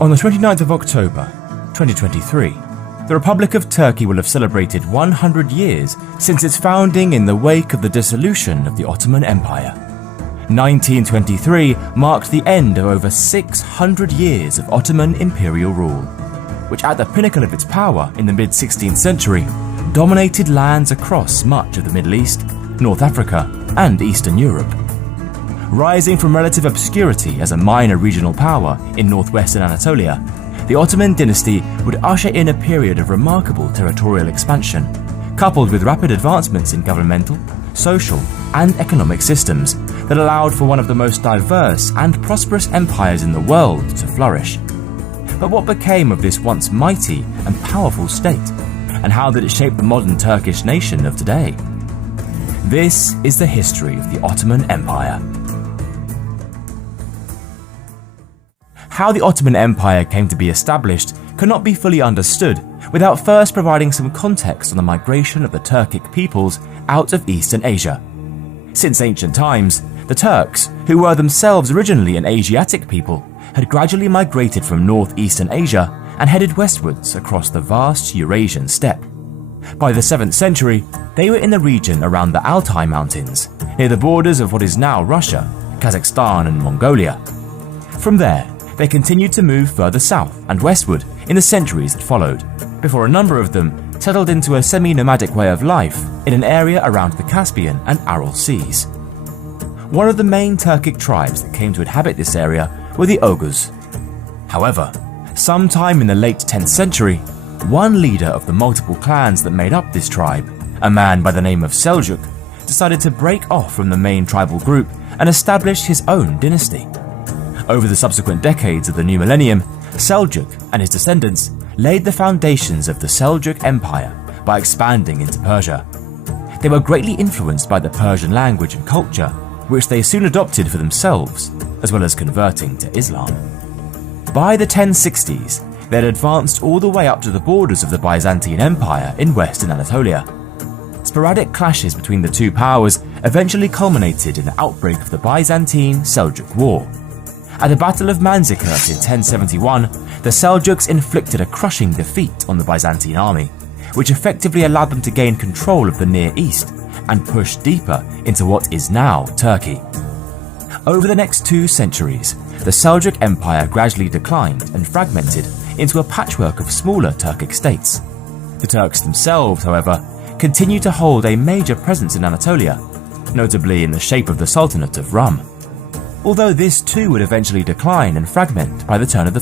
On the 29th of October, 2023, the Republic of Turkey will have celebrated 100 years since its founding in the wake of the dissolution of the Ottoman Empire. 1923 marked the end of over 600 years of Ottoman imperial rule, which at the pinnacle of its power in the mid-16th century dominated lands across much of the Middle East, North Africa, and Eastern Europe. Rising from relative obscurity as a minor regional power in northwestern Anatolia, the Ottoman dynasty would usher in a period of remarkable territorial expansion, coupled with rapid advancements in governmental, social, and economic systems that allowed for one of the most diverse and prosperous empires in the world to flourish. But what became of this once mighty and powerful state, and how did it shape the modern Turkish nation of today? This is the history of the Ottoman Empire. How the Ottoman Empire came to be established cannot be fully understood without first providing some context on the migration of the Turkic peoples out of Eastern Asia. Since ancient times, the Turks, who were themselves originally an Asiatic people, had gradually migrated from northeastern Asia and headed westwards across the vast Eurasian steppe. By the 7th century, they were in the region around the Altai Mountains, near the borders of what is now Russia, Kazakhstan, and Mongolia. From there, they continued to move further south and westward in the centuries that followed, before a number of them settled into a semi-nomadic way of life in an area around the Caspian and Aral Seas. One of the main Turkic tribes that came to inhabit this area were the Oghuz. However, sometime in the late 10th century, one leader of the multiple clans that made up this tribe, a man by the name of Seljuk, decided to break off from the main tribal group and establish his own dynasty. Over the subsequent decades of the new millennium, Seljuk and his descendants laid the foundations of the Seljuk Empire by expanding into Persia. They were greatly influenced by the Persian language and culture, which they soon adopted for themselves, as well as converting to Islam. By the 1060s, they had advanced all the way up to the borders of the Byzantine Empire in western Anatolia. Sporadic clashes between the two powers eventually culminated in the outbreak of the Byzantine-Seljuk War. At the Battle of Manzikert in 1071, the Seljuks inflicted a crushing defeat on the Byzantine army, which effectively allowed them to gain control of the Near East and push deeper into what is now Turkey. Over the next 2 centuries, the Seljuk Empire gradually declined and fragmented into a patchwork of smaller Turkic states. The Turks themselves, however, continued to hold a major presence in Anatolia, notably in the shape of the Sultanate of Rum. Although this too would eventually decline and fragment by the turn of the